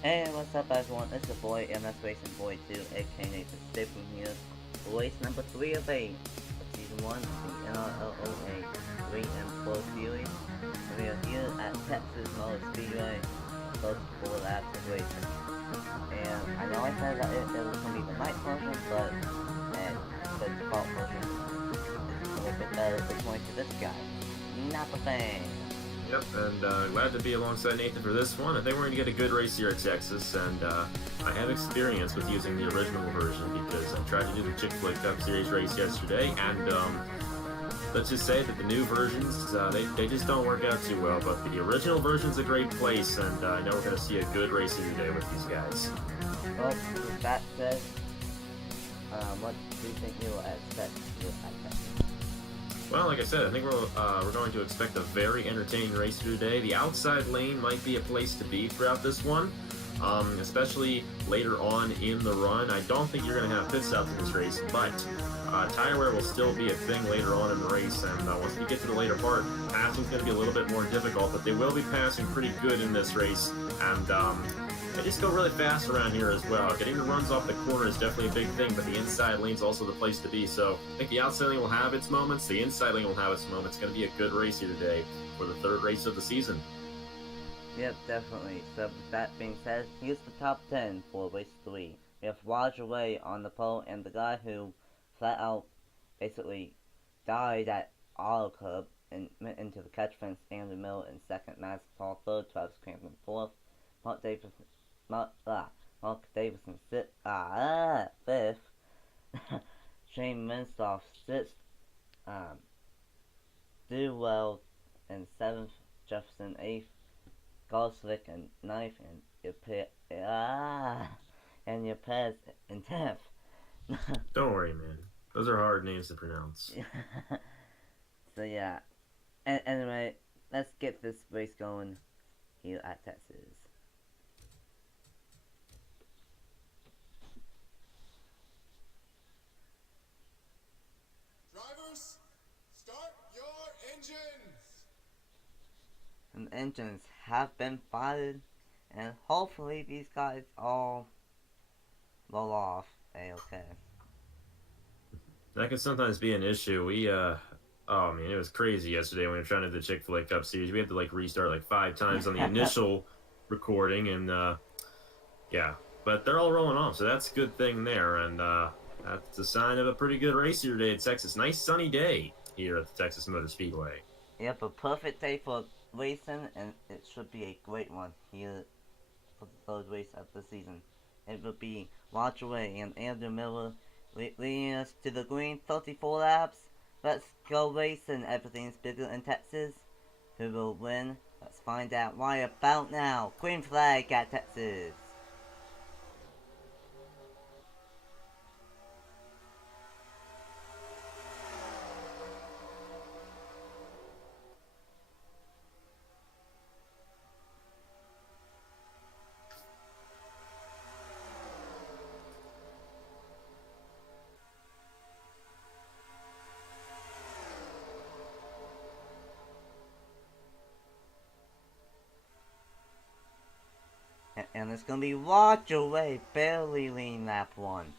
Hey, what's up everyone, it's your boy MS Racing Boy 2, aka Nathan Stapleton here, for race number 3 of 8 of Season 1 of the NRLOA 3 and 4 series. And we are here at Texas Motor Speedway, close to 4 laps of racing. And I know I said that it was going to be the night version, but the default version is a little bit better according to this guy. Not the thing. Yep, and glad to be alongside Nathan for this one. I think we're going to get a good race here at Texas, and I have experience with using the original version because I tried to do the Chick-fil-A Cup Series race yesterday, and let's just say that the new versions, they just don't work out too well, but the original version's a great place, and I know we're going to see a good race here today with these guys. Well, with that said, what do you think you will expect at Texas? Well, like I said, I think we're going to expect a very entertaining race here today. The outside lane might be a place to be throughout this one, especially later on in the run. I don't think you're going to have pit stops in this race, but tire wear will still be a thing later on in the race, and once you get to the later part, passing is going to be a little bit more difficult, but they will be passing pretty good in this race, and they just go really fast around here as well. Getting the runs off the corner is definitely a big thing, but the inside lane's also the place to be. So I think the outside lane will have its moments, the inside lane will have its moments. It's going to be a good race here today for the third race of the season. Yep, definitely. So with that being said, here's the top 10 for race 3. We have Roger Way on the pole, and the guy who flat out basically died at Auto Club and went into the catch fence, Andrew Miller in second, Max Paul third, Travis Crampton fourth, Mark Davidson fifth, Shane Minstoff sixth, Dewell in seventh, Jefferson eighth, Goslick in ninth, and your Pez in 10th. Don't worry, man. Those are hard names to pronounce. So yeah. Anyway, let's get this race going here at Texas. Drivers, start your engines! And the engines have been fired, and hopefully these guys all roll off A-okay. That can sometimes be an issue. Oh man, it was crazy yesterday when we were trying to do the Chick-fil-A Cup Series. We had to like restart like 5 times on the initial recording, and yeah, but they're all rolling off, so that's a good thing there, and that's a sign of a pretty good race here today at Texas. Nice sunny day here at the Texas Motor Speedway. Yep, a perfect day for racing, and it should be a great one here for the third race of the season. It will be Roger Way and Andrew Miller leading us to the green, 34 laps. Let's go racing. Everything's bigger in Texas. Who will win? Let's find out right about now. Green flag at Texas. And it's gonna be Roger Way, barely leading lap 1.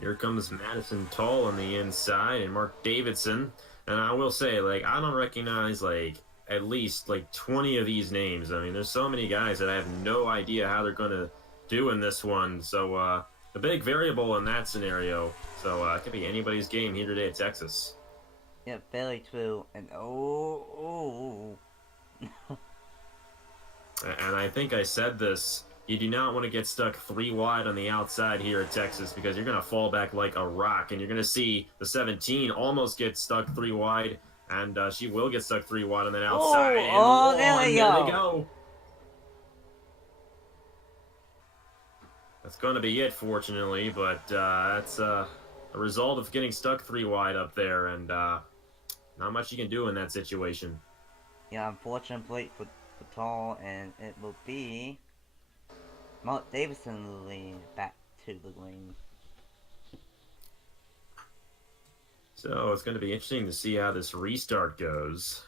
Here comes Madison Tall on the inside and Mark Davidson. And I will say, like, I don't recognize, like, at least, like, 20 of these names. I mean, there's so many guys that I have no idea how they're going to do in this one. So, the big variable in that scenario. So, it could be anybody's game here today at Texas. Yeah, very true. And oh. And I think I said this. You do not want to get stuck 3 wide on the outside here at Texas because you're going to fall back like a rock. And you're going to see the 17 almost get stuck 3 wide. And she will get stuck 3 wide on that outside. Oh, there we go. There they go. That's going to be it, fortunately. But that's a result of getting stuck 3 wide up there. And not much you can do in that situation. Yeah, unfortunately for Tall, and it will be Mark Davidson leading back to the green. So it's going to be interesting to see how this restart goes.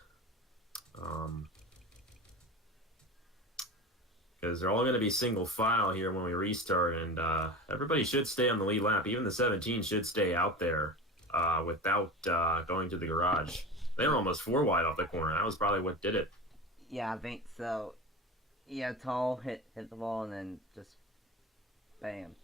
because they're all going to be single file here when we restart, and everybody should stay on the lead lap. Even the 17 should stay out there without going to the garage. They were almost 4 wide off the corner. That was probably what did it. Yeah, I think so. Yeah, Tall hit the ball and then just bam.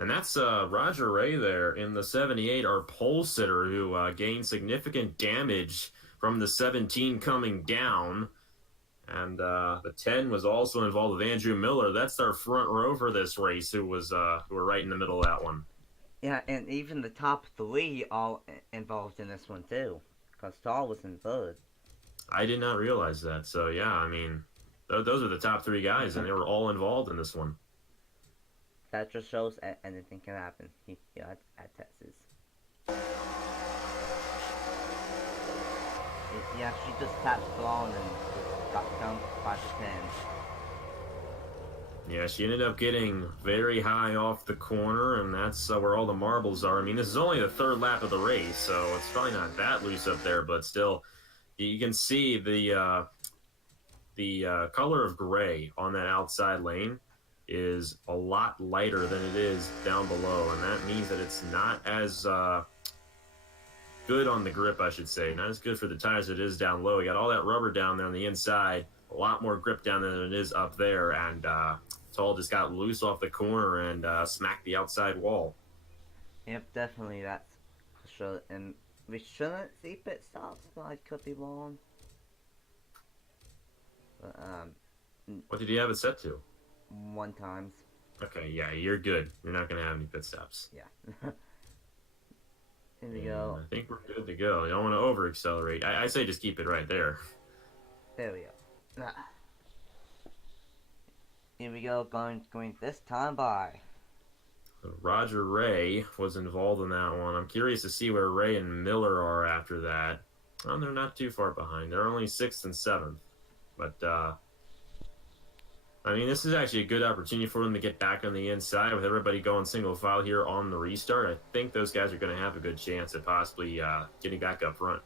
And that's Roger Ray there in the 78, our pole sitter, who gained significant damage from the 17 coming down. And the 10 was also involved with Andrew Miller. That's our front row for this race, who were right in the middle of that one. Yeah, and even the top 3 all involved in this one too, because Tall was in third. I did not realize that. So yeah, I mean, those are the top 3 guys, and they were all involved in this one. That just shows anything can happen here at Texas. Yeah, she just tapped the ball and then got down 5 to 10. Yeah, she ended up getting very high off the corner, and that's where all the marbles are. I mean, this is only the 3rd lap of the race, so it's probably not that loose up there, but still, you can see the color of gray on that outside lane is a lot lighter than it is down below, and that means that it's not as good on the grip, I should say. Not as good for the tires as it is down low. You got all that rubber down there on the inside, a lot more grip down there than it is up there, and Tall just got loose off the corner and smacked the outside wall. Yep, definitely, that's for sure. And we shouldn't see pit stops, but I could be wrong. But, What did you have it set to? 1 times. Okay, yeah, you're good. You're not going to have any pit stops. Yeah. Here we go. I think we're good to go. You don't want to over-accelerate. I say just keep it right there. There we go. Here we go, going this time by. Roger Ray was involved in that one. I'm curious to see where Ray and Miller are after that. Well, they're not too far behind. They're only 6th and 7th. But, I mean, this is actually a good opportunity for them to get back on the inside with everybody going single file here on the restart. I think those guys are going to have a good chance at possibly getting back up front.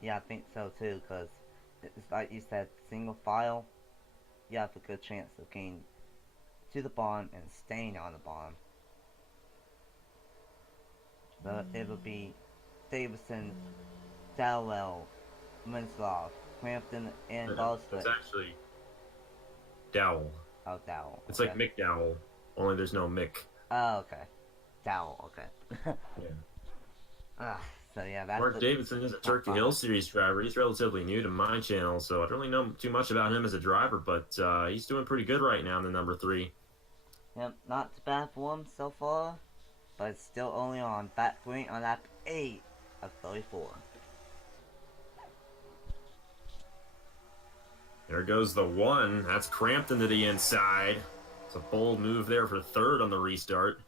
Yeah, I think so too, because it's like you said, single file, you have a good chance of getting to the bottom and staying on the bottom. So it'll be Davison, Dowell, Minslav, Crampton, and Boston. It's actually Dowell. Oh, Dowell. It's okay. like Mick Dowell, only there's no Mick. Oh, okay. Dowell, okay. Yeah. So yeah, that's Mark Davidson is a Turkey Hill Series driver. He's relatively new to my channel, so I don't really know too much about him as a driver, but he's doing pretty good right now in the number 3. Yep, not too bad for him so far, but it's still only on back 3 on lap 8 of 34. There goes the 1. That's Crampton to the inside. It's a bold move there for 3rd on the restart.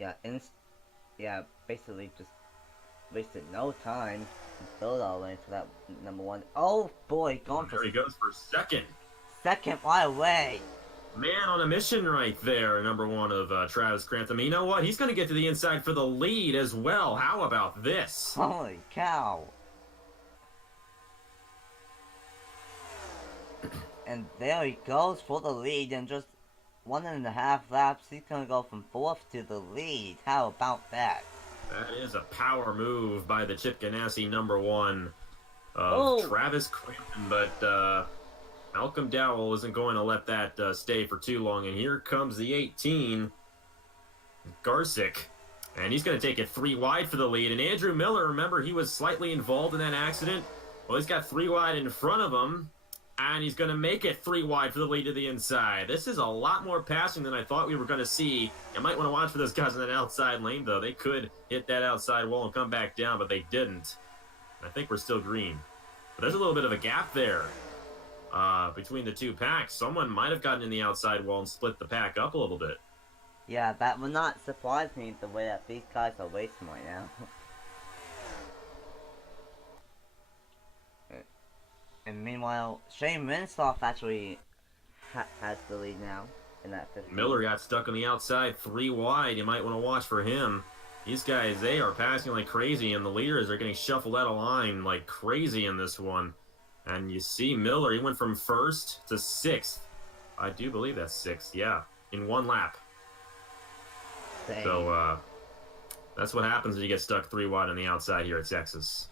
Yeah, basically just wasted no time in third all the way to that number 1. Oh boy, going for There he goes for 2nd. second right away. Man on a mission right there, number 1 of Travis Crampton. I mean, you know what? He's going to get to the inside for the lead as well. How about this? Holy cow. And there he goes for the lead in just 1.5 laps. He's gonna go from 4th to the lead. How about that? That is a power move by the Chip Ganassi number 1 of Travis Crampton, but Malcolm Dowell isn't going to let that stay for too long. And here comes the 18, Garsick, and he's going to take it 3 wide for the lead. And Andrew Miller, remember, he was slightly involved in that accident. Well, he's got 3 wide in front of him. And he's going to make it 3 wide for the lead to the inside. This is a lot more passing than I thought we were going to see. You might want to watch for those guys in that outside lane, though. They could hit that outside wall and come back down, but they didn't. I think we're still green. But there's a little bit of a gap there between the 2 packs. Someone might have gotten in the outside wall and split the pack up a little bit. Yeah, that would not surprise me the way that these guys are racing right now. And meanwhile, Shane Minstoff actually has the lead now in that 15. Miller got stuck on the outside 3 wide. You might want to watch for him. These guys, they are passing like crazy, and the leaders are getting shuffled out of line like crazy in this one. And you see Miller, he went from first to sixth. I do believe that's sixth, yeah, in one lap. Dang. So that's what happens when you get stuck 3 wide on the outside here at Texas.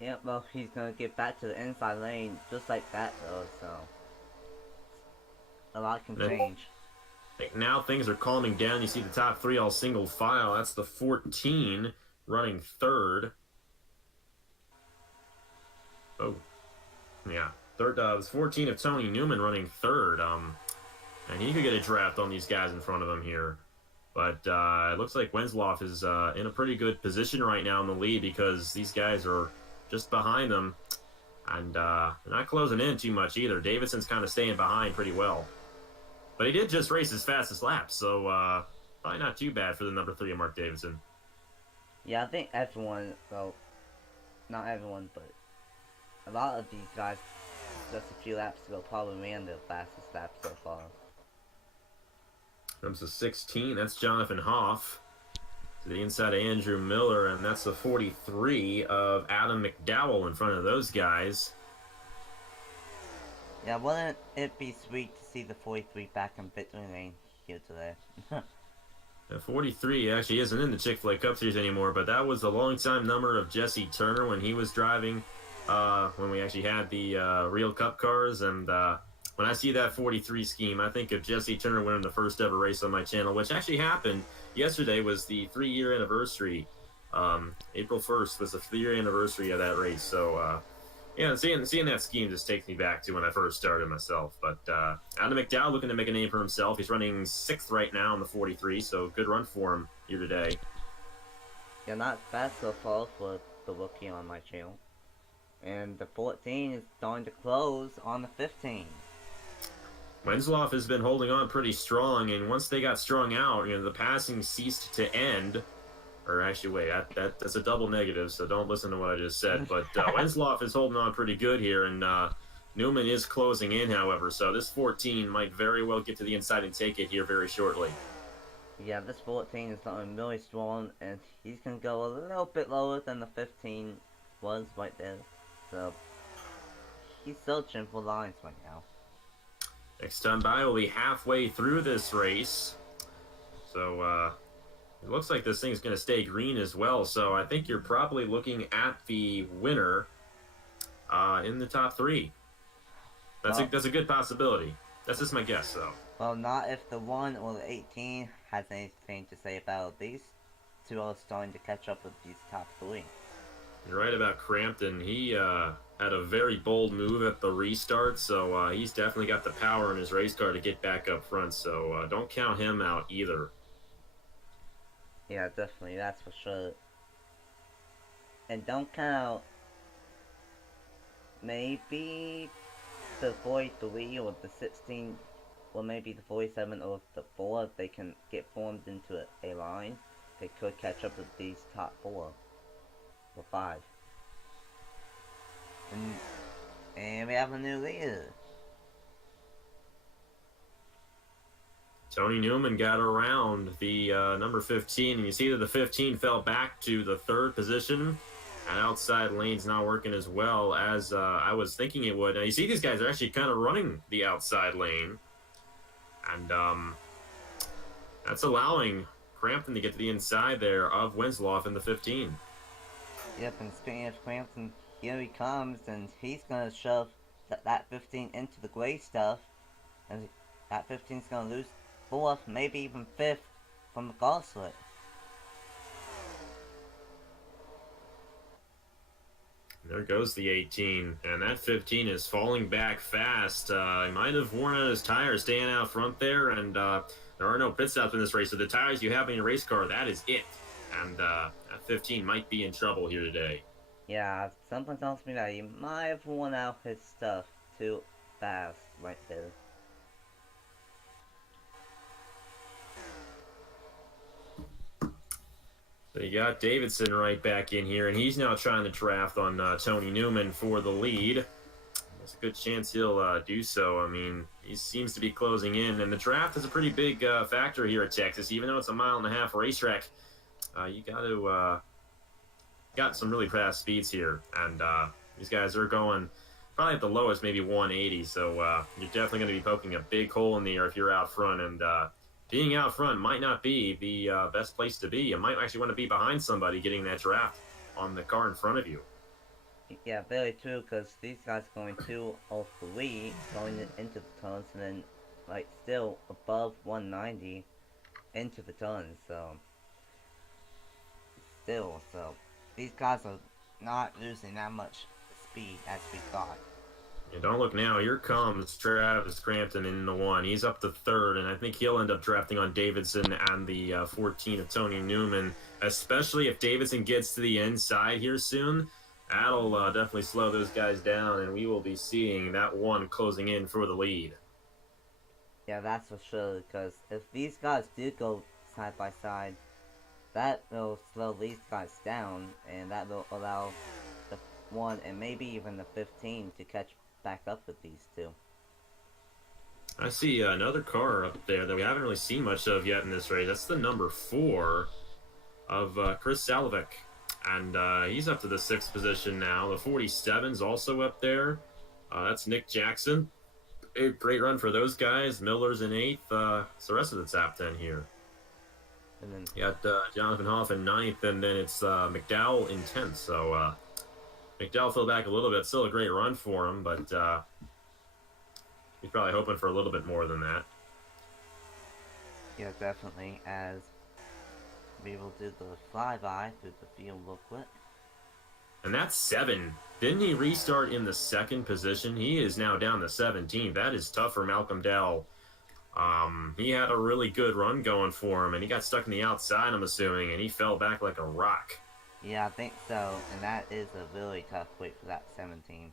Yeah, well, he's gonna get back to the inside lane just like that, though, so a lot can change. I think now things are calming down. You see the top 3 all single file. That's the 14 running third. Oh, yeah. Third, was 14 of Tony Newman running third. And he could get a draft on these guys in front of him here. But it looks like Wenzloff is in a pretty good position right now in the lead because these guys are just behind them. And they're not closing in too much either. Davidson's kind of staying behind pretty well. But he did just race his fastest lap, so probably not too bad for the number 3 of Mark Davidson. Yeah, I think everyone, well, not everyone, but a lot of these guys, just a few laps ago, probably ran their fastest lap so far. Comes to 16, that's Jonathan Hoff. To the inside of Andrew Miller, and that's the 43 of Adam McDowell in front of those guys. Yeah, wouldn't it be sweet to see the 43 back in victory lane here today? The 43 actually isn't in the Chick-fil-A Cup Series anymore, but that was the long-time number of Jesse Turner when he was driving, when we actually had the real Cup cars. And when I see that 43 scheme, I think of Jesse Turner winning the first ever race on my channel, which actually happened. Yesterday was the 3-year anniversary. April 1st was the 3-year anniversary of that race. So, yeah, seeing that scheme just takes me back to when I first started myself. But Adam McDowell looking to make a name for himself. He's running 6th right now in the 43, so good run for him here today. Yeah, not bad so far for the rookie on my channel. And the 14 is going to close on the 15. Wenzloff has been holding on pretty strong, and once they got strung out, the passing ceased to end. Or actually, wait, that's a double negative, so don't listen to what I just said. But Wenzloff is holding on pretty good here, and Newman is closing in, however. So this 14 might very well get to the inside and take it here very shortly. Yeah, this 14 is looking really strong, and he's going to go a little bit lower than the 15 was right there. So he's searching for lines right now. Next time by will be halfway through this race. So, it looks like this thing's going to stay green as well, so I think you're probably looking at the winner in the top 3. That's a good possibility. That's just my guess, though. Well, not if the 1 or the 18 has anything to say about these. 2 are starting to catch up with these top 3. You're right about Crampton. He had a very bold move at the restart, so he's definitely got the power in his race car to get back up front, so don't count him out either. Yeah, definitely, that's for sure. And don't count maybe the 43 or the 16, or maybe the 47 or the 4, if they can get formed into a line. They could catch up with these top 4 or 5. And we have a new leader. Tony Newman got around the number 15, and you see that the 15 fell back to the 3rd position. And outside lane's not working as well as I was thinking it would. Now, you see these guys are actually kind of running the outside lane. And that's allowing Crampton to get to the inside there of Wenzloff in the 15. Yep, and speaking of Crampton, here he comes, and he's going to shove that 15 into the gray stuff. And that 15's going to lose 4th, maybe even 5th from the gauntlet. There goes the 18, and that 15 is falling back fast. He might have worn out his tires staying out front there, and there are no pit stops in this race, so the tires you have in your race car, that is it. And that 15 might be in trouble here today. Yeah, something tells me that he might have worn out his stuff too fast right there. So you got Davidson right back in here, and he's now trying to draft on Tony Newman for the lead. There's a good chance he'll do so. I mean, he seems to be closing in, and the draft is a pretty big factor here at Texas. Even though it's a 1.5 mile racetrack, you got some really fast speeds here, and these guys are going probably at the lowest, maybe 180. So you're definitely going to be poking a big hole in the air if you're out front. And being out front might not be the best place to be. You might actually want to be behind somebody getting that draft on the car in front of you. Yeah, very true, because these guys are going 203 going into the turns, and then, like, still above 190 into the turns, so. Still, so. These guys are not losing that much speed as we thought. Yeah, don't look now. Here comes Travis Crampton in the one. He's up to third, and I think he'll end up drafting on Davidson and the 14 of Tony Newman, especially if Davidson gets to the inside here soon. That'll definitely slow those guys down, and we will be seeing that one closing in for the lead. Yeah, that's for sure, because if these guys do go side by side, that will slow these guys down, and that will allow the 1 and maybe even the 15 to catch back up with these two. I see another car up there that we haven't really seen much of yet in this race. That's the number 4 of Chris Salovic. And he's up to the 6th position now. The 47's also up there. That's Nick Jackson. A great run for those guys. Miller's in 8th. It's the rest of the top 10 here. And then You got Jonathan Hoff in 9th, and then it's McDowell in 10th. So McDowell fell back a little bit. Still a great run for him, but he's probably hoping for a little bit more than that. yeah, definitely, as we will do the flyby through the field real quick. And that's 7. Didn't he restart in the 2nd position? He is now down to 17th. That is tough for Malcolm Dell. He had a really good run going for him, and he got stuck in the outside, I'm assuming, and he fell back like a rock. Yeah, I think so, and that is a really tough weight for that 17.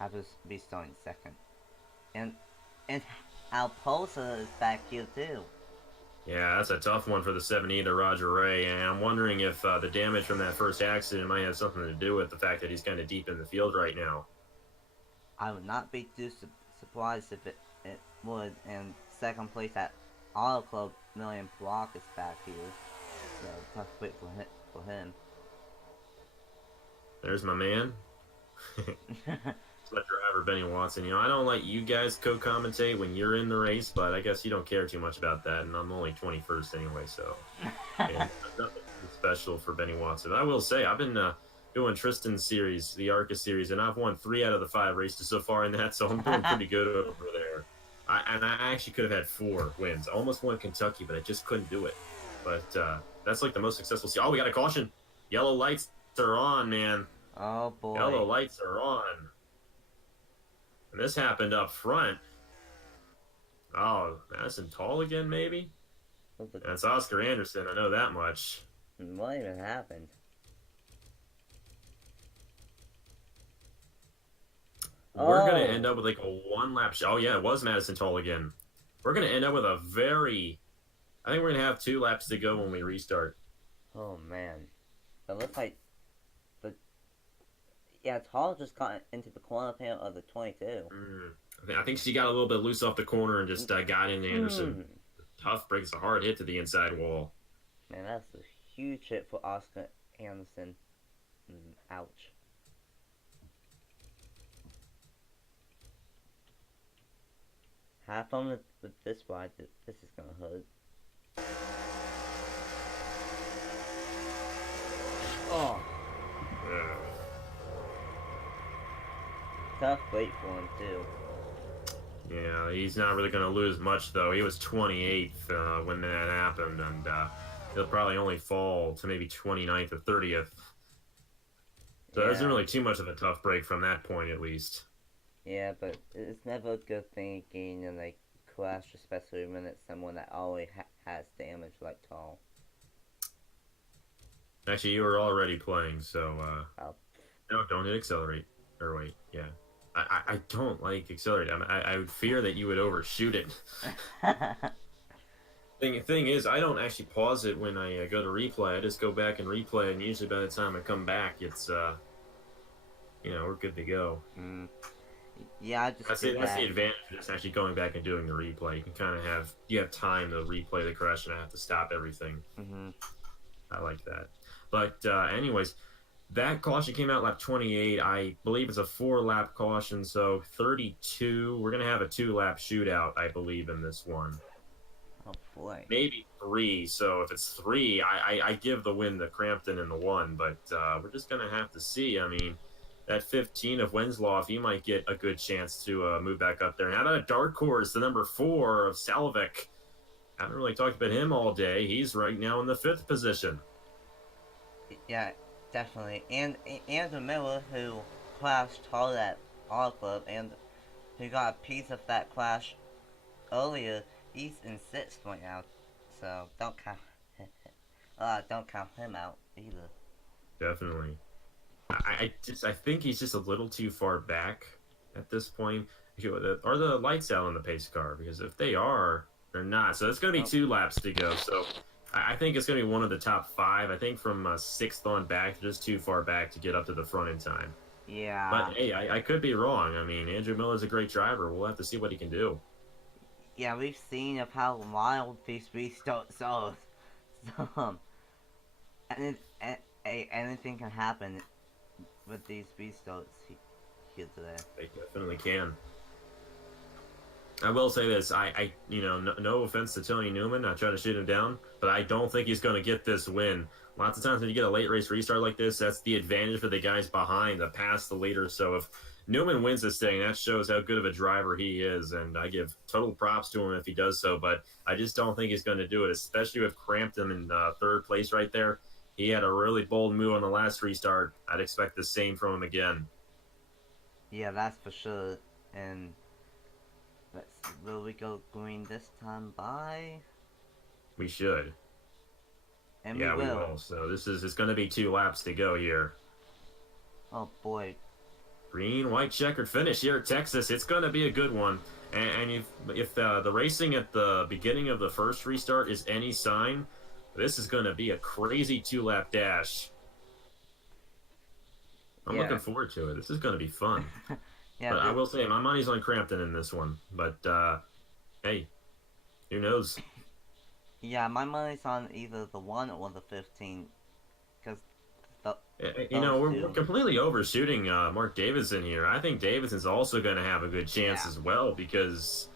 I'll just be starting 2nd. And Alposa is back here too. Yeah, that's a tough one for the 78 to Roger Ray, and I'm wondering if the damage from that first accident might have something to do with the fact that he's kind of deep in the field right now. I would not be too surprised if it would. And 2nd place at Auto Club, Million Block is back here. So tough weight for him. There's my man. It's my driver, Benny Watson. You know, I don't let you guys co-commentate when you're in the race, but I guess you don't care too much about that, and I'm only 21st anyway, so and nothing special for Benny Watson. I will say, I've been doing Tristan's series, the ARCA series, and I've won 3 out of the 5 races so far in that, so I'm doing pretty good over there. I actually could have had 4 wins. I almost won Kentucky, but I just couldn't do it. But that's like the most successful. Oh, we got a caution. Yellow lights are on, man. Oh boy. Yellow lights are on. And this happened up front. Oh, Madison Tall again, maybe? That's Oscar Anderson, I know that much. What even happened? We're going to end up with like a 1-lap Oh, yeah, it was Madison Tall again. We're going to end up with a very... I think we're going to have 2 laps to go when we restart. Oh man. It looks like yeah, Tall just got into the corner panel of the 22. I think she got a little bit loose off the corner and just got into Anderson. Tough breaks, a hard hit to the inside wall. Man, that's a huge hit for Oscar Anderson. Ouch. Have fun with this ride. This is gonna hurt. Oh. Yeah. Tough wait for him too. Yeah, he's not really going to lose much, though. He was 28th when that happened, and he'll probably only fall to maybe 29th or 30th. So there isn't really too much of a tough break from that point, at least. Yeah, but it's never a good thing getting in a crash, especially when it's someone that already has damage like Tall. Actually, you were already playing, so... Oh. No, don't hit accelerate. Or wait, yeah. I don't like accelerate. I would fear that you would overshoot it. Thing is, I don't actually pause it when I go to replay. I just go back and replay, and usually by the time I come back, it's, we're good to go. Yeah, I just That's the advantage of just actually going back and doing the replay. You can kind of have time to replay the crash and I have to stop everything. I like that. But anyways, That caution came out lap 28. I believe it's a 4-lap caution, so 32. We're going to have a 2-lap shootout, I believe, in this one. Oh boy. Maybe 3. So if it's 3, I give the win to Crampton in the 1, but we're just going to have to see. I mean, that 15 of Winslow, he might get a good chance to move back up there. And how about a dark horse, the number 4 of Salvik? Haven't really talked about him all day. He's right now in the 5th position. Yeah, definitely. And Andrew Miller, who crashed hard at our club and who got a piece of that crash earlier, he's in 6th right now. So don't count him out either. Definitely. I think he's just a little too far back at this point. Are the lights out on the pace car? Because if they are, they're not. So it's going to be 2 laps to go. So I think it's going to be one of the top 5. I think from 6th on back, they're just too far back to get up to the front in time. Yeah. But hey, I could be wrong. I mean, Andrew Miller's a great driver. We'll have to see what he can do. Yeah, we've seen of how wild these restarts are. So, anything can happen with these restarts here today. They definitely can. I will say this: no offense to Tony Newman, not trying to shoot him down, but I don't think he's going to get this win. Lots of times when you get a late race restart like this, that's the advantage for the guys behind, the pass the leader. So if Newman wins this thing, that shows how good of a driver he is, and I give total props to him if he does so. But I just don't think he's going to do it, especially with Crampton in 3rd place right there. He had a really bold move on the last restart. I'd expect the same from him again. Yeah, that's for sure. And will we go green this time by? We should. And yeah, we will. We will. So it's going to be 2 laps to go here. Oh boy. Green, white checkered finish here at Texas. It's going to be a good one. And if the racing at the beginning of the first restart is any sign, this is going to be a crazy 2-lap dash. I'm looking forward to it. This is going to be fun. Yeah, but I will say, my money's on Crampton in this one. But, hey, who knows? Yeah, my money's on either the 1 or the 15. Because, we're completely overshooting Mark Davidson here. I think Davidson's also going to have a good chance as well because,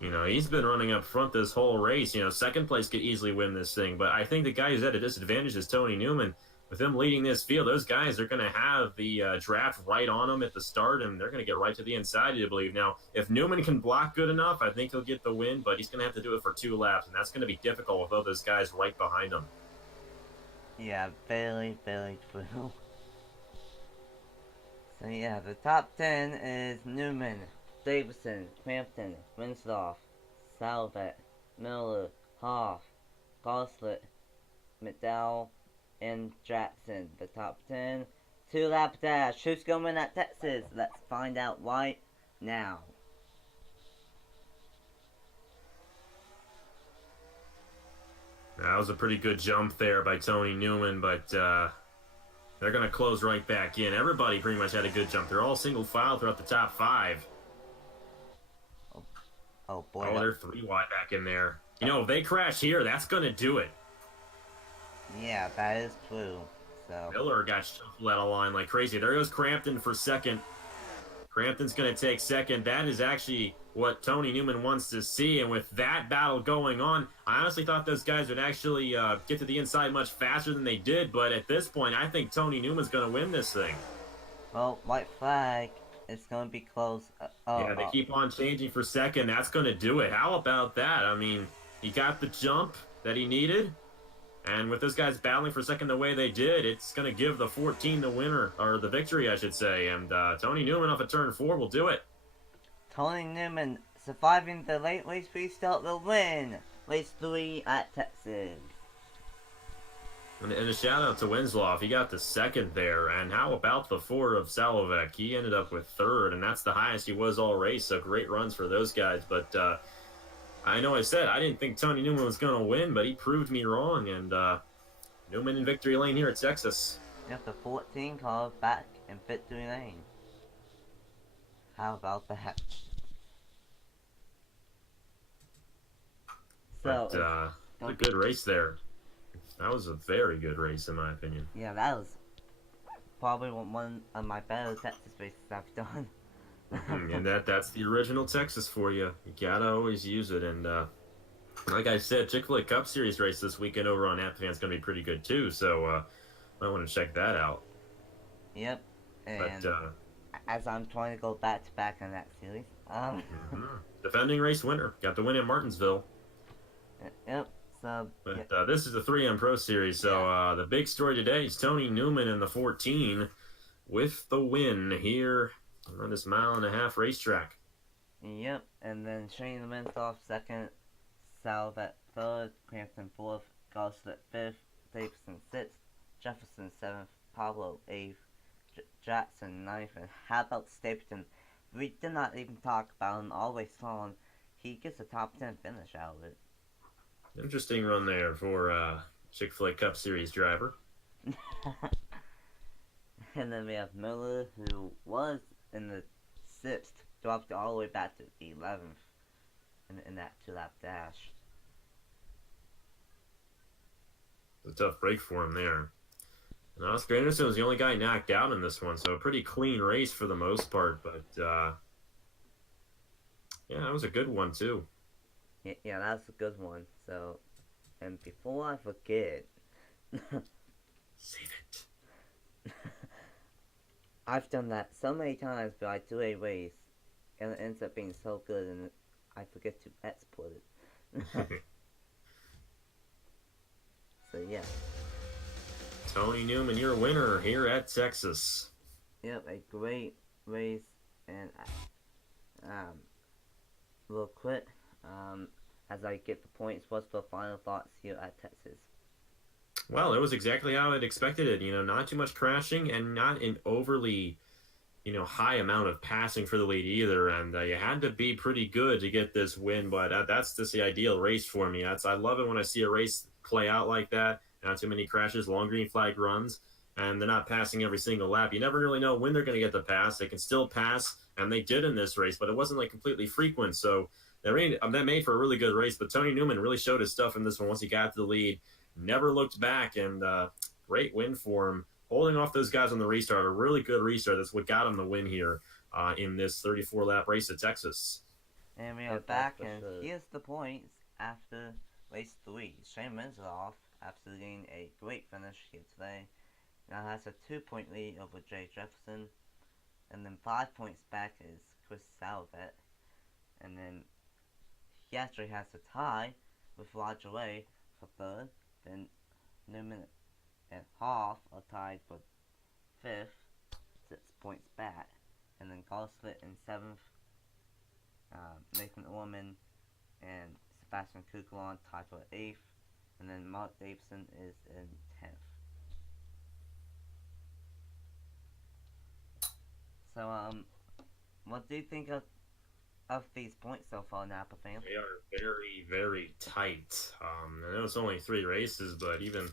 he's been running up front this whole race. 2nd place could easily win this thing. But I think the guy who's at a disadvantage is Tony Newman. With him leading this field, those guys are going to have the draft right on them at the start, and they're going to get right to the inside, I believe. Now, if Newman can block good enough, I think he'll get the win, but he's going to have to do it for 2 laps, and that's going to be difficult with all those guys right behind him. Yeah, very, very true. So yeah, the top 10 is Newman, Davidson, Crampton, Winslow, Salvet, Miller, Hoff, Goslet, McDowell, and Jackson. The top 10. 2-lap dash. Who's going to win at Texas? Let's find out right now. That was a pretty good jump there by Tony Newman, but they're going to close right back in. Everybody pretty much had a good jump. They're all single file throughout the top 5. Oh boy. Oh, they're 3 wide back in there. If they crash here, that's going to do it. Yeah, that is true. So Miller got shuffled out of line like crazy. There goes Crampton for 2nd. Crampton's going to take 2nd. That is actually what Tony Newman wants to see. And with that battle going on, I honestly thought those guys would actually get to the inside much faster than they did. But at this point, I think Tony Newman's going to win this thing. Well, white flag. It's going to be close. They keep on changing for 2nd. That's going to do it. How about that? I mean, he got the jump that he needed. And with those guys battling for 2nd the way they did, it's going to give the 14 the winner, or the victory, I should say. And Tony Newman off of turn 4 will do it. Tony Newman surviving the late race restart will win. Race 3 at Texas. And a shout out to Winslow. He got the 2nd there. And how about the 4 of Salovek? He ended up with 3rd, and that's the highest he was all race. So great runs for those guys. But I know I said I didn't think Tony Newman was going to win, but he proved me wrong. And Newman in victory lane here at Texas. Just the 14 car back in victory lane. How about that? So, a good race there. That was a very good race, in my opinion. Yeah, that was probably one of my better Texas races I've done. And that's the original Texas for you. You gotta always use it. And like I said, Chick-fil-A Cup Series race this weekend over on AppFan's gonna be pretty good too. So I want to check that out. Yep, But and as I'm trying to go back to back in that series, defending race winner got the win in Martinsville. yep. So But this is the 3M Pro Series. So the big story today is Tony Newman in the 14 with the win here on this 1.5-mile racetrack. yep, and then Shane Mintoff second, Salve at third, Crampton fourth, Gosset at fifth, Davidson sixth, Jefferson seventh, Pablo eighth, Jackson ninth, and how about Stapleton? We did not even talk about him all the way on. He gets a top 10 finish out of it. Interesting run there for Chick-fil-A Cup Series driver. And then we have Miller, who was in the 6th, dropped all the way back to 11th in that 2-lap dash. It's a tough break for him there. And Oscar Anderson was the only guy knocked out in this one, so a pretty clean race for the most part. But yeah, that was a good one too. Yeah, that's a good one. So, and before I forget, Save it. I've done that so many times, but I do a race, and it ends up being so good, and I forget to export it. So yeah. Tony Newman, your winner here at Texas. Yep, a great race, and real quick, as I get the points, what's the final thoughts here at Texas? Well, it was exactly how I'd expected it. You know, not too much crashing and not an overly, high amount of passing for the lead either. And you had to be pretty good to get this win. But that's just the ideal race for me. I love it when I see a race play out like that. Not too many crashes, long green flag runs, and they're not passing every single lap. You never really know when they're going to get the pass. They can still pass, and they did in this race, but it wasn't like completely frequent. So that made for a really good race. But Tony Newman really showed his stuff in this one once he got to the lead. Never looked back, and great win for him. Holding off those guys on the restart, a really good restart. That's what got him the win here in this 34-lap race at Texas. And we are back, and here's the points after race 3. Shane Mintoff, after getting a great finish here today, now has a 2-point lead over Jay Jefferson. And then 5 points back is Chris Salvet. And then he actually has a tie with Roger Ray for third. Then Newman and Hoff are tied for 5th, 6 points back. And then Goslet in 7th. Nathan Orman and Sebastian Kukulon tied for 8th. And then Mark Davidson is in 10th. So, what do you think of these points so far, Napa fam? They are very, very tight. I know it's only 3 races, but even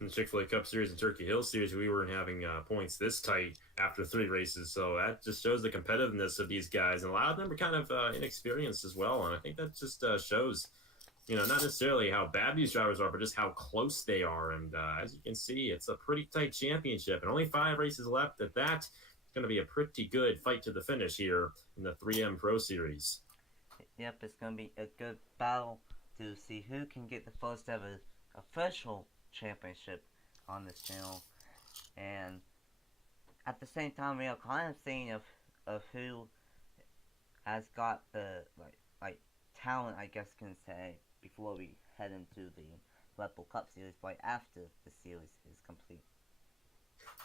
in the Chick-fil-A Cup Series and Turkey Hill Series, we weren't having points this tight after 3 races. So that just shows the competitiveness of these guys. And a lot of them are kind of inexperienced as well. And I think that just shows, not necessarily how bad these drivers are, but just how close they are. And as you can see, it's a pretty tight championship. And only 5 races left at that. Going to be a pretty good fight to the finish here in the 3M Pro Series. Yep, it's going to be a good battle to see who can get the first ever official championship on this channel. And at the same time, we are kind of seeing of who has got the like talent, I guess you can say, before we head into the Red Bull Cup Series, right after the series is complete.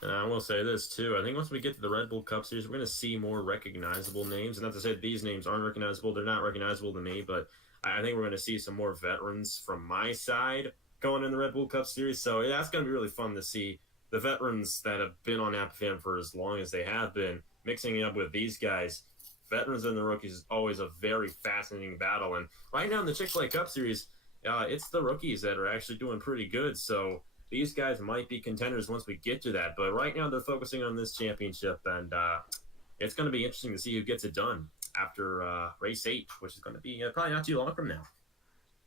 And I will say this too. I think once we get to the Red Bull Cup Series, we're going to see more recognizable names. And not to say that these names aren't recognizable; they're not recognizable to me. But I think we're going to see some more veterans from my side going in the Red Bull Cup Series. So yeah, that's going to be really fun to see the veterans that have been on AppFan for as long as they have been mixing it up with these guys. Veterans and the rookies is always a very fascinating battle. And right now in the Chick-fil-A Cup Series, it's the rookies that are actually doing pretty good. So these guys might be contenders once we get to that. But right now they're focusing on this championship. And it's going to be interesting to see who gets it done after race 8, which is going to be probably not too long from now.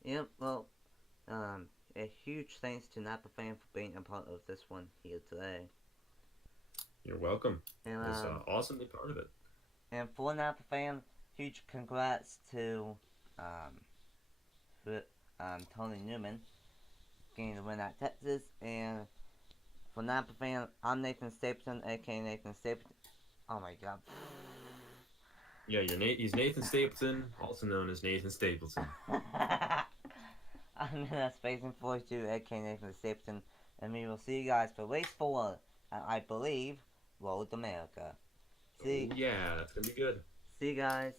Yep, well, a huge thanks to Napa Fan for being a part of this one here today. You're welcome. And, It was awesome to be part of it. and for Napa fan, huge congrats to um, Tony Newman getting the win at Texas. And for Napa fan, I'm Nathan Stapleton, aka Nathan Stapleton. Oh my god. Yeah, he's Nathan Stapleton, also known as Nathan Stapleton. I'm in that Spacing 42, aka Nathan Stapleton, and we will see you guys for race 4, I believe, Road to America. Oh, yeah, that's gonna be good. See you guys.